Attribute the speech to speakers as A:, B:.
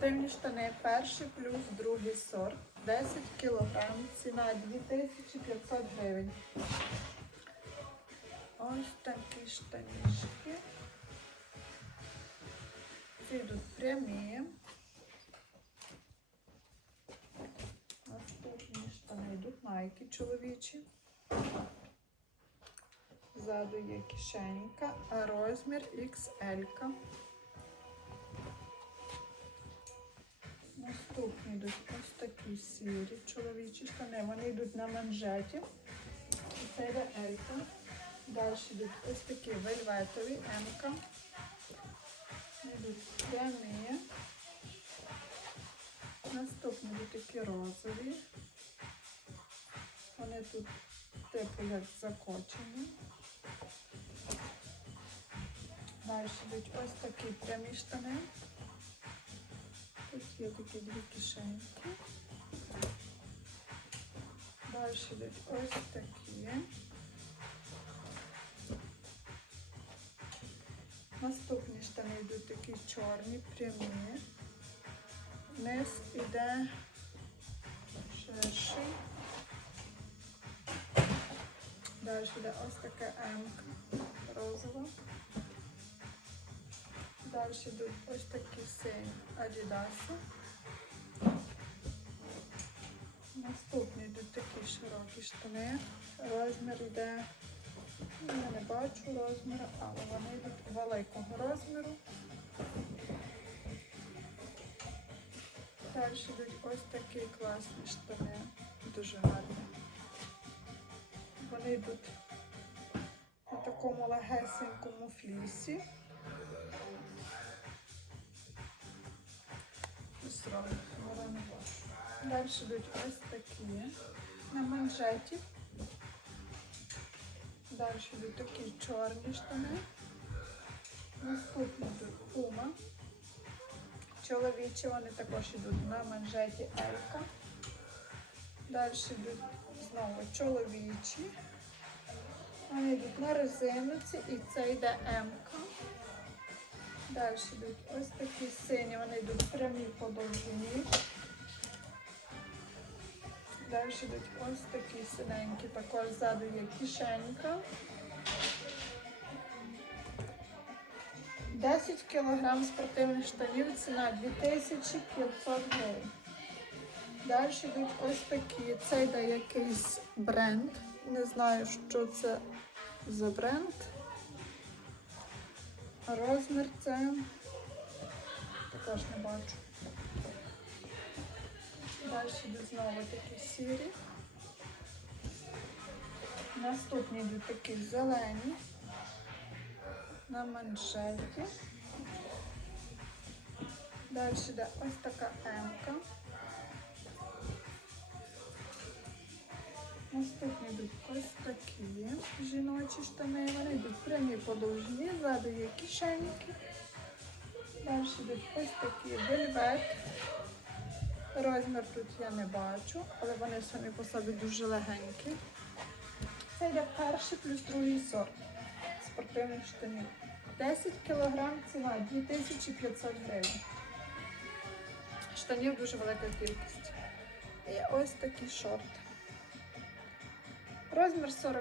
A: спортивні штани, перший плюс другий сорт. 10 кг, ціна 2500 гривень. Ось такі штанішки. Ці йдуть прямі. Наступні штани йдуть найки чоловічі. Ззаду є кишенька, а розмір XL. -ка. Йдуть ось такі сірі чоловічі штани. Вони йдуть на манжеті. Йде Елька. Далі йдуть ось такі вельветові М-ка. Йдуть прямі. Наступні йдуть такі розові. Вони тут типу як закочені. Далі йдуть ось такі прямі штани. Є такі дві кишеньки. Далі йдуть ось такі. Наступні штани йдуть такі чорні, прямі. Низ іде ширший. Далі йде ось така М розова. Далі йдуть ось такі сині адідаси. Наступні йдуть такі широкі штани. Розмір йде, я не бачу розміру, але вони йдуть великого розміру. Далі йдуть ось такі класні штани, дуже гарні. Вони йдуть на такому легесенькому флісі. Далі йдуть ось такі на манжеті. Далі йдуть такі чорні штани. Наступні йдуть пума. Чоловічі вони також йдуть на манжеті Елька. Далі йдуть знову чоловічі. Вони йдуть на резинці і це йде М-ка. Далі йдуть ось такі сині, вони йдуть прямі по довжині. Далі йдуть ось такі синенькі, також ззаду є кишенька. 10 кг спортивних штанів, ціна 2500 гривень. Далі йдуть ось такі. Це йде якийсь бренд. Не знаю, що це за бренд. Розмір це також не бачу. Далі йдуть знову такі сірі. Наступні йдуть такі зелені на манжеті. Далі йде ось така М-ка. Наступні йдуть ось такі жіночі штани. Вони йдуть прямі по довжині, ззаду є кишеньки. Далі йдуть ось такі вельвет. Розмір тут я не бачу, але вони самі по собі дуже легенькі. Це йде перший плюс другий сорт спортивних штанів. 10 кг ціна 2500 гривень. Штанів дуже велика кількість. І ось такі шорти. Розмір 42-44.